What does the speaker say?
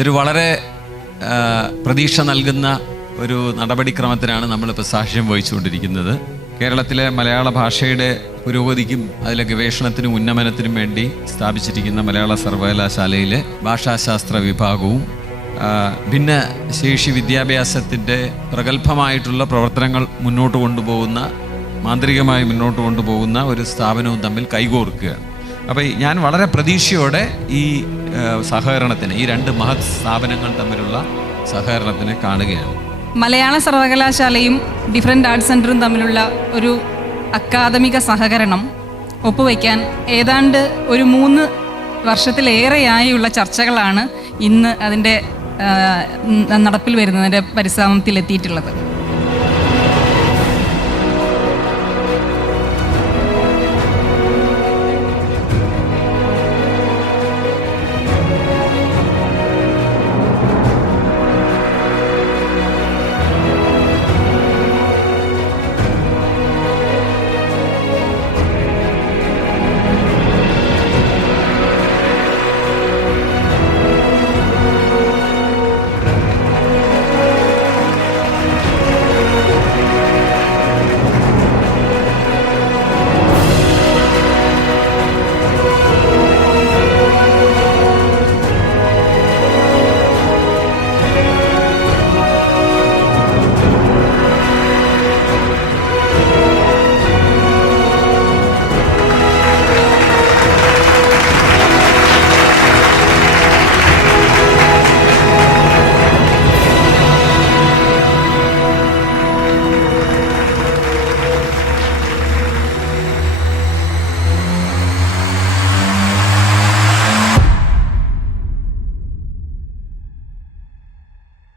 ഇതൊരു വളരെ പ്രതീക്ഷ നൽകുന്ന ഒരു നടപടിക്രമത്തിനാണ് നമ്മളിപ്പോൾ സാക്ഷ്യം വഹിച്ചുകൊണ്ടിരിക്കുന്നത്. കേരളത്തിലെ മലയാള ഭാഷയുടെ പുരോഗതിക്കും അതിലെ ഗവേഷണത്തിനും ഉന്നമനത്തിനും വേണ്ടി സ്ഥാപിച്ചിരിക്കുന്ന മലയാള സർവകലാശാലയിലെ ഭാഷാശാസ്ത്ര വിഭാഗവും ഭിന്ന ഭിന്നശേഷി വിദ്യാഭ്യാസത്തിന്റെ പ്രഗത്ഭമായിട്ടുള്ള പ്രവർത്തനങ്ങൾ മുന്നോട്ട് കൊണ്ടുപോകുന്ന മാന്ത്രികമായി മുന്നോട്ട് കൊണ്ടുപോകുന്ന ഒരു സ്ഥാപനവും തമ്മിൽ കൈകോർക്കുകയാണ്. അപ്പോൾ ഞാൻ വളരെ പ്രതീക്ഷയോടെ ഈ സഹകരണത്തിന് ഈ രണ്ട് മഹത് സ്ഥാപനങ്ങൾ തമ്മിലുള്ള സഹകരണത്തിനെ കാണുകയാണ്. മലയാള സർവകലാശാലയും ഡിഫറെന്റ് ആർട്സ് സെന്ററും തമ്മിലുള്ള ഒരു അക്കാദമിക സഹകരണം ഒപ്പുവയ്ക്കാൻ ഏതാണ്ട് ഒരു മൂന്ന് വർഷത്തിലേറെയായുള്ള ചർച്ചകളാണ് ഇന്ന് അതിന്റെ നടപ്പിൽ വരുന്നതിന്റെ പരിശ്രമത്തിൽ എത്തിയിട്ടുള്ളത്